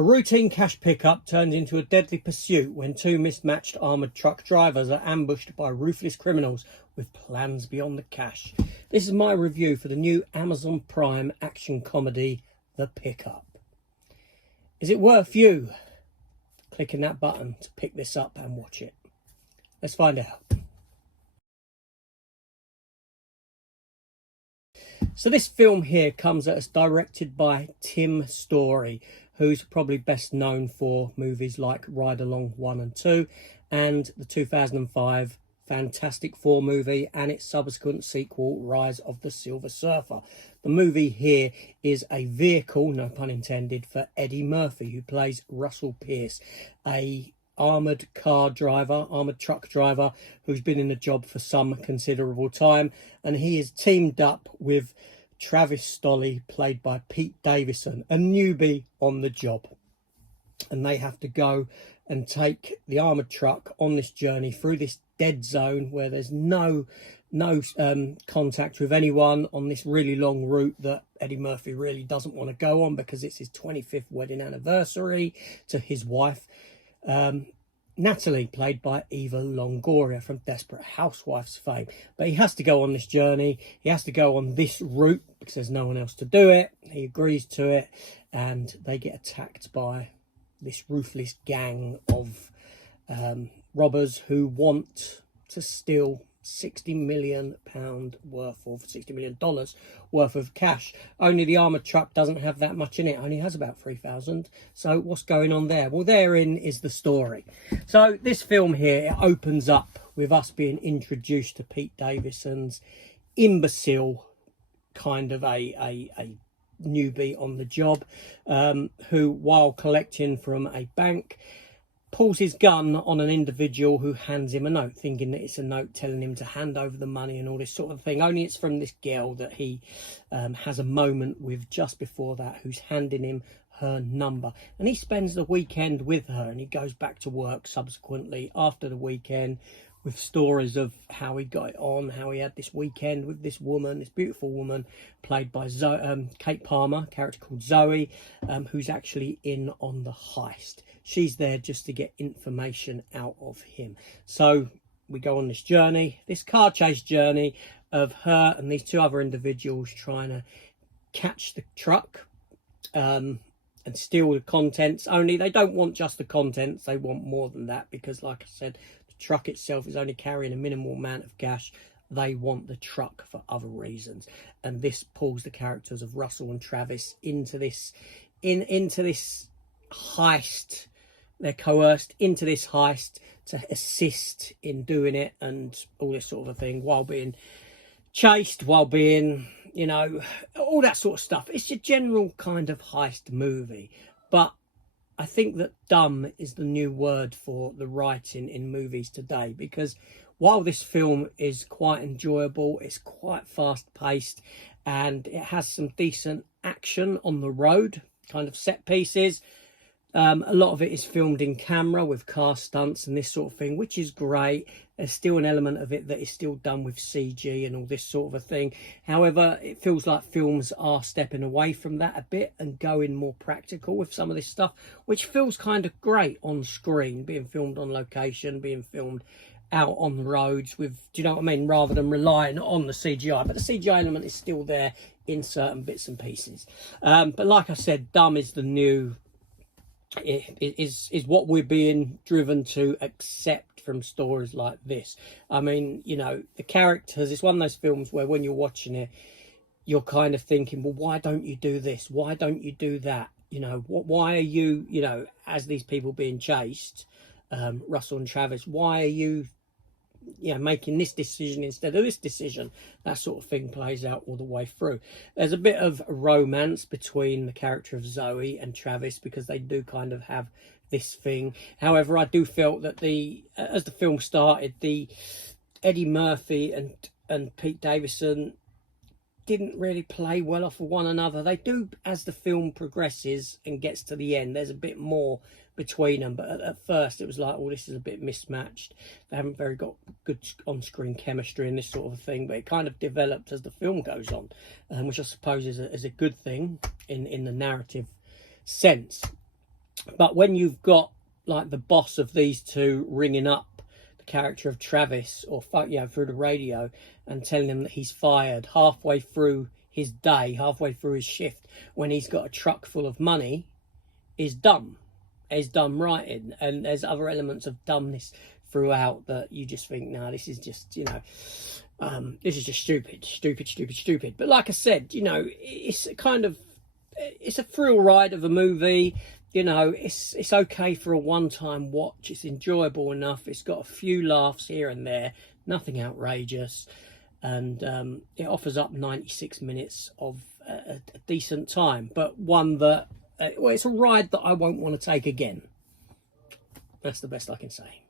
A routine cash pickup turns into a deadly pursuit when two mismatched armoured truck drivers are ambushed by ruthless criminals with plans beyond the cash. This is my review for the new Amazon Prime action comedy, The Pickup. Is it worth you clicking that button to pick this up and watch it? Let's find out. So this film here comes at us directed by Tim Story, who's probably best known for movies like Ride Along 1 and 2 and the 2005 Fantastic Four movie and its subsequent sequel, Rise of the Silver Surfer. The movie here is a vehicle, no pun intended, for Eddie Murphy, who plays Russell Pierce, a armoured truck driver who's been in the job for some considerable time, and he is teamed up with Travis Stolley, played by Pete Davidson, a newbie on the job, and they have to go and take the armoured truck on this journey through this dead zone where there's no contact with anyone on this really long route that Eddie Murphy really doesn't want to go on because it's his 25th wedding anniversary to his wife, Natalie, played by Eva Longoria from Desperate Housewives fame. But he has to go on this journey. He has to go on this route because there's no one else to do it. He agrees to it, and they get attacked by this ruthless gang of robbers who want to steal £60 million worth of cash. Only the armoured truck doesn't have that much in it, only has about 3,000. So what's going on there? Well, therein is the story. So this film here, it opens up with us being introduced to Pete Davidson's imbecile kind of a newbie on the job, who, while collecting from a bank, pulls his gun on an individual who hands him a note, thinking that it's a note telling him to hand over the money and all this sort of thing. Only it's from this girl that he has a moment with just before that, who's handing him her number. And he spends the weekend with her, and he goes back to work subsequently after the weekend with stories of how he got it on, how he had this weekend with this woman, this beautiful woman played by Kate Palmer, a character called Zoe, who's actually in on the heist. She's there just to get information out of him. So we go on this journey, this car chase journey of her and these two other individuals trying to catch the truck and steal the contents. Only they don't want just the contents, they want more than that, because like I said, the truck itself is only carrying a minimal amount of cash. They want the truck for other reasons, and this pulls the characters of Russell and Travis into this into this heist. They're coerced into this heist to assist in doing it and all this sort of a thing, while being chased, while being, you know, all that sort of stuff. It's a general kind of heist movie, but I think that dumb is the new word for the writing in movies today, because while this film is quite enjoyable, it's quite fast-paced, and it has some decent action on the road, kind of set pieces. A lot of it is filmed in camera with car stunts and this sort of thing, which is great. There's still an element of it that is still done with CG and all this sort of a thing. However, it feels like films are stepping away from that a bit and going more practical with some of this stuff, which feels kind of great on screen, being filmed on location, being filmed out on the roads with, do you know what I mean, rather than relying on the CGI. But the CGI element is still there in certain bits and pieces. But like I said, dumb is the new... is what we're being driven to accept from stories like this. I mean, you know, the characters, it's one of those films where when you're watching it, you're kind of thinking, well, why don't you do this? Why don't you do that? You know, why are you, you know, as these people being chased, Russell and Travis, why are you, you know, making this decision instead of this decision? That sort of thing plays out all the way through. There's a bit of romance between the character of Zoe and Travis, because they do kind of have this thing. However, I do feel that as the film started, the Eddie Murphy and Pete Davidson didn't really play well off of one another. They do as the film progresses and gets to the end. There's a bit more between them, but at first it was like, oh, this is a bit mismatched. They haven't very got good on-screen chemistry and this sort of thing, but it kind of developed as the film goes on, which I suppose is a good thing in the narrative sense. But when you've got like the boss of these two ringing up the character of Travis, or through the radio, and telling him that he's fired halfway through his day, halfway through his shift, when he's got a truck full of money, is dumb. Is dumb writing, and there's other elements of dumbness throughout that you just think, no, this is just, this is just stupid. But like I said, it's it's a thrill ride of a movie. It's okay for a one-time watch. It's enjoyable enough. It's got a few laughs here and there, nothing outrageous, and it offers up 96 minutes of a decent time, but one that, it's a ride that I won't want to take again. That's the best I can say.